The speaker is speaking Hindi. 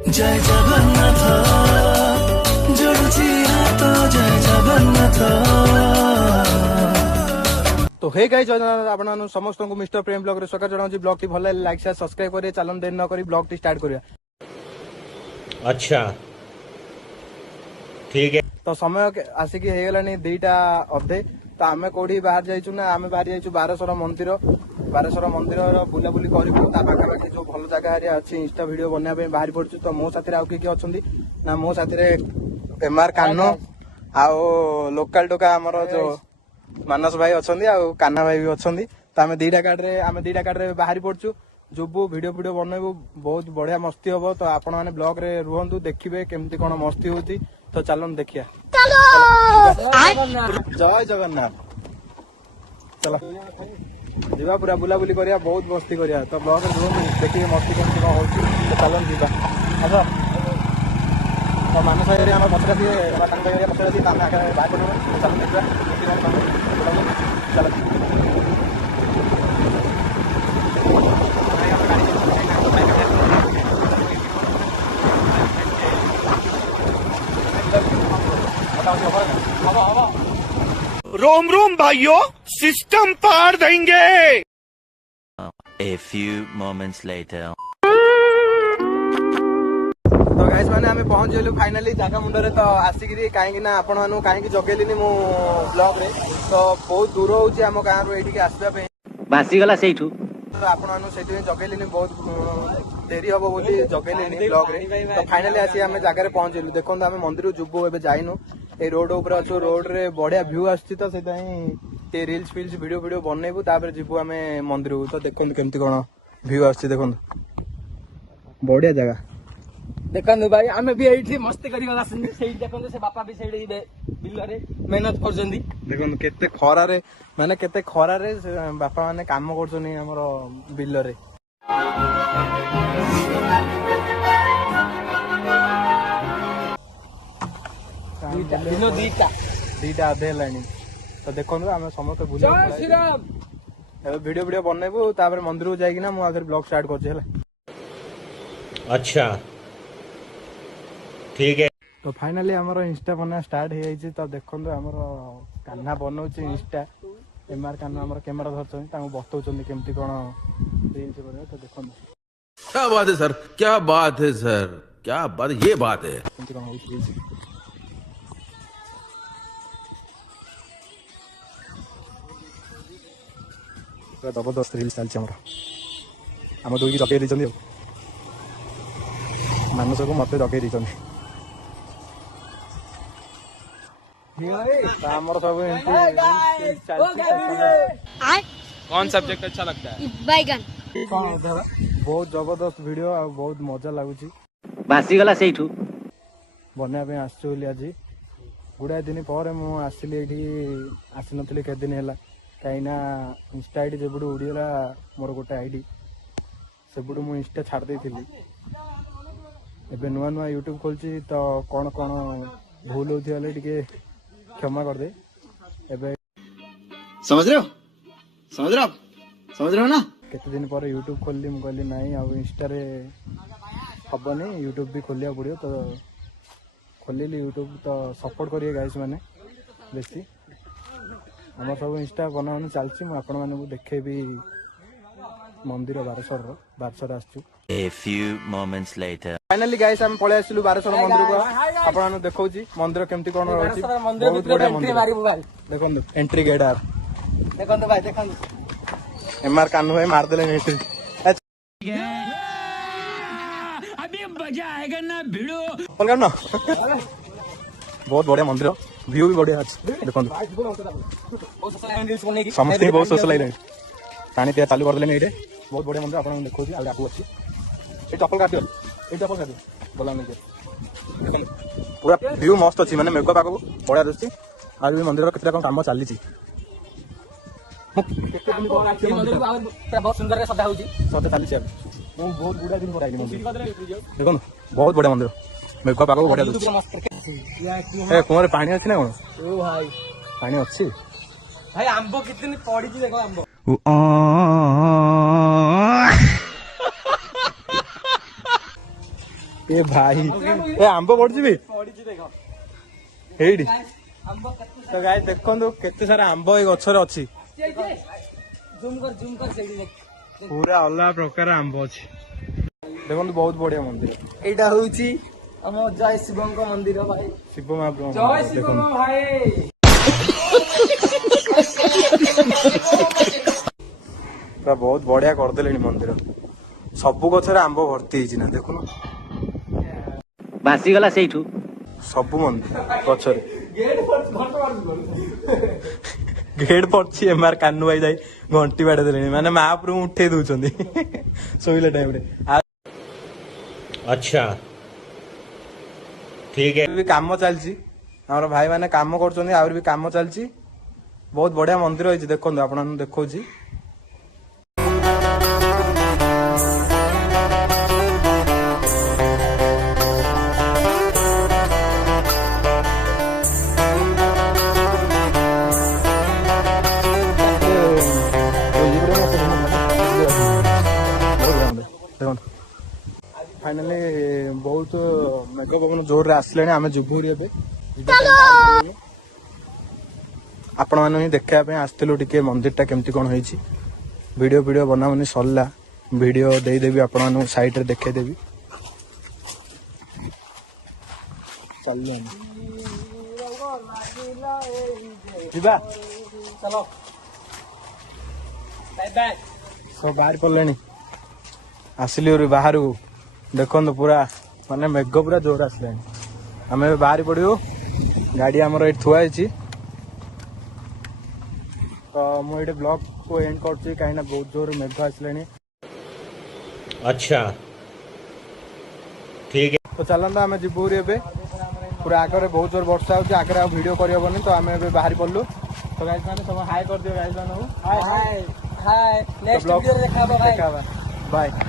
जय जगन्नाथ जोड़ुछि हाथ जय जगन्नाथ। तो हे गाइस आपण समस्त को मिस्टर प्रेम ब्लॉग रे स्वागत जणाउछि। ब्लॉग टी भल लाइक शेयर सब्सक्राइब करिए। चलन देर न करी ब्लॉग टी स्टार्ट करिया। अच्छा ठीक है। तो समय आसिक हो गलानी 2टा अधे। तो आम कौटी बाहर जाइचु ना आम बाहर जाइचु बारेश्वर मंदिर बुलाबुली करूँ पाखापाखि जो भल जगह अच्छी इंस्टा वीडियो बनवाई बाहरी पड़ू। तो मो साथी आउ किए अच्छा ना मो साथी एमआर कान्हो आउ लोकाल टोका आमर जो मानस भाई अच्छा कान्हा भाई भी अच्छा। तो आम 2टा गाड़ी बाहरी पड़ू जुबू वीडियो बनइबू बहुत बढ़िया मस्ती हम। तो आपण मैंने ब्लॉग रे रुहतु देखिए केमती कौन मस्ती होती। तो चलन देखिया। जय जगन्नाथ चलो जीवा पूरा बुलाबुली करिया बहुत मस्ती करिया। तो ब्लॉग रे रुहतु देखिए मस्ती केमती कौन होची। तो चलन जीवा आस। तो मानस भाई आम पचरा पचरा बाहर पड़ो। चलन देखा चल रोम रोम भाइयों सिस्टम पार देंगे। A few moments later. तो गाइस माने आमे पहुंच गेलु फाइनली जागा मुंडरे। तो आसिकरी काहेकि ना आपण मानु काहेकि जगेलिनी मु ब्लॉग रे। तो बहुत दूर होउची हम गां रो एठी के आसबा पे बासी गला सेठू। तो आपण मानु सेठी जगेलिनी बहुत देरी हबो बोली जगेलिनी ब्लॉग रे। तो फाइनली आसी आमे जागा रे पहुंच गेलु। देखोन आमे मंदिर जुबो एबे जाइनु ए रोड ऊपर अच्छो रोड रे बढ़िया व्यू आछि। तो से रील्स फिल्स वीडियो बनइबू तापर जीवु आमे मंदिर को। तो देखो केमती कोन व्यू आछि देखो बढ़िया जगह देखु भाई आमे भी एठी मस्ती करी गला सेही देखो से बापा भी सेही बिल रे मेहनत करजंदी। देखो केते खरा रे माने केते खरा रे बापा माने काम करछनी हमर बिल रे। दीटा अधे लानी। तो देखो आम समस्त बुला वीडियो बनइबू तापर मंदिर को जाइए ना मुझे ब्लॉग स्टार्ट कर। अच्छा ठीक है। तो फाइनली हमर इंस्टा बना स्टार्ट हो जाइए। तो देखो हमर कान्हा बनाउछि इंस्टा एमआर कान्हा हमर कैमरा धरछन तांको बतौछन केमती कोन रील्स बने। तो देखो क्या बात है सर, क्या बात है सर, क्या बात, ये बात है। केमती कोन होछि रील्स जबरदस्त रील्स चलछि हमर। हम दुई की जगे दिछन मानस को मत जगे दिछन। हमर सब कौन सब्जेक्ट अच्छा लगता है? बैगन। बहुत जबरदस्त वीडियो आ बहुत मजा लागुची। बासी गला सेठू बनवा पे आसछु बोली आज गुड़ाए दिन पर मु आसिली एठी आसी नथली के दिन हैला काइना इंस्टा आईडी जेबुडू उड़ीला मोर गोटे आईडी सेबुडू मु इंस्टा छाड़ देइथिली। एबे नुआ नुआ यूट्यूब खोलची। तो कौन कौन भूल होती है टिके क्षमा कर दे। एबे समझ रहे हो ना? केते दिन पर यूट्यूब खोलली मु कहली नहीं आ इंस्टा रे हबनी यूट्यूब भी खोलिया पड़ियो। तो खोलिली यूट्यूब। तो सपोर्ट करिए गाइस माने बेसी हम सब इंस्टा बनानी चलची। मु आपण माने देखेबी मंदिर बारेश्वर आसछु। A few moments later. Finally guys हम पळे आसिलु बारेश्वर मंदिर को। आपण माने देखौची मंदिर केमती कोन रहची। बहुत बड़ा मंदिर देखो एंट्री गेट आर देखो भाई देखो एमआर कान्हू भाई मार देले एंट्री। अभी मजा आएगा ना भिड़ो बोल ना बहुत बढ़िया मंदिर व्यू भी बढ़िया अच्छे। देखो समस्त बहुत सोशल लाइन पानी पिया चालू करदे ये बहुत बढ़िया मंदिर। आपन देखो आगे अच्छी ये चप्पल काट दियो बोला नहीं पूरा व्यू मस्त अच्छी माने मेघ पाक बढ़िया दिखती। आज भी मंदिर केतना कम काम चली बहुत सुंदर सजा होची सजा चली बहुत गुड़ा दिन पर देखो बहुत बढ़िया मंदिर मेघ पाक बढ़िया दिखती। कुआं पानी अच्छी ना कौन भाई पानी अच्छी भाई आंब कितनी पड़ी देखो आंब ଏ ଭାଇ ଏ ଆମ୍ବ ପଡୁଛି ଏଇଠି ତ ଗାଈ ଦେଖନ୍ତୁ କେତେ ସାରା ଆମ୍ବ ଏଇ ଗଛରେ ଅଛି ପୁରା ଅଲଗା ପ୍ରକାର ଆମ୍ବ ଅଛି ଦେଖନ୍ତୁ ବହୁତ ବଢିଆ ମନ୍ଦିର ଏଇଟା ହଉଛି ଆମ ଜୟ ଶିବଙ୍କ ମନ୍ଦିର ଭାଇ। ଶିବ ମହାପ୍ରଭୁ ଜୟ ଶିବ ଭାଇ। ପୁରା ବହୁତ ବଢିଆ କରିଦେଲେଣି ମନ୍ଦିର ସବୁ ଗଛରେ ଆମ୍ବ ଭର୍ତ୍ତି ହେଇଛି ନା ଦେଖୁନ ଭାସିଗଲା ସେଇଠୁ। ସବୁ ମନ୍ଦିର ଗଛରେ ଗେଟ୍ ପଡିଛି ଏମାର କାନୁ ଭାଇ ଯାଇ ଘଣ୍ଟି ବାଡେଇ ଦେଲେଣି ମାନେ ମହାପ୍ରଭୁ ଉଠେଇ ଦଉଛନ୍ତି ଶୋଇଲା ଟାଇମରେ अच्छा ठीक है ବି କାମ ଚାଲିଛି ଆମର ଭାଇ ମାନେ କାମ କରୁଛନ୍ତି ଆହୁରି ବି କାମ ଚାଲିଛି ବହୁତ ବଢିଆ ମନ୍ଦିର ହେଇଛି ଦେଖନ୍ତୁ ଆପଣଙ୍କୁ ଦେଖଉଛି ଦେଖନ୍ତୁ फाइनाली बहुत मेघ पवन जोर रे आसले आम जीवु ଏବେ आपण मैंने देखा आसलु टे मंदिर टा केमती कौन होती वीडियो वीडियो बनावनी सरला वीडियो देदेवी आपण मान साइड रे देखेदेवी चलो बाय बाय सब बाहर पड़े आसिली बाहर देखो पूरा माने मेघ पूरा जोर आसला आम बाहरी पड़ू गाड़ी आमर ये थुआ तो मुझे ब्लॉग को एंड कर कहीं बहुत जोर मेघ आसला अच्छा ठीक है तो चलता आम जीवु पूरा आगे बहुत जोर वर्षा हो आगे वीडियो करहबनी तो आम बाहरी पड़लु तो गाइस मैंने सब हाई कर दियो गाइस मान हाय हाय नेक्स्ट वीडियो देखा बाय बाय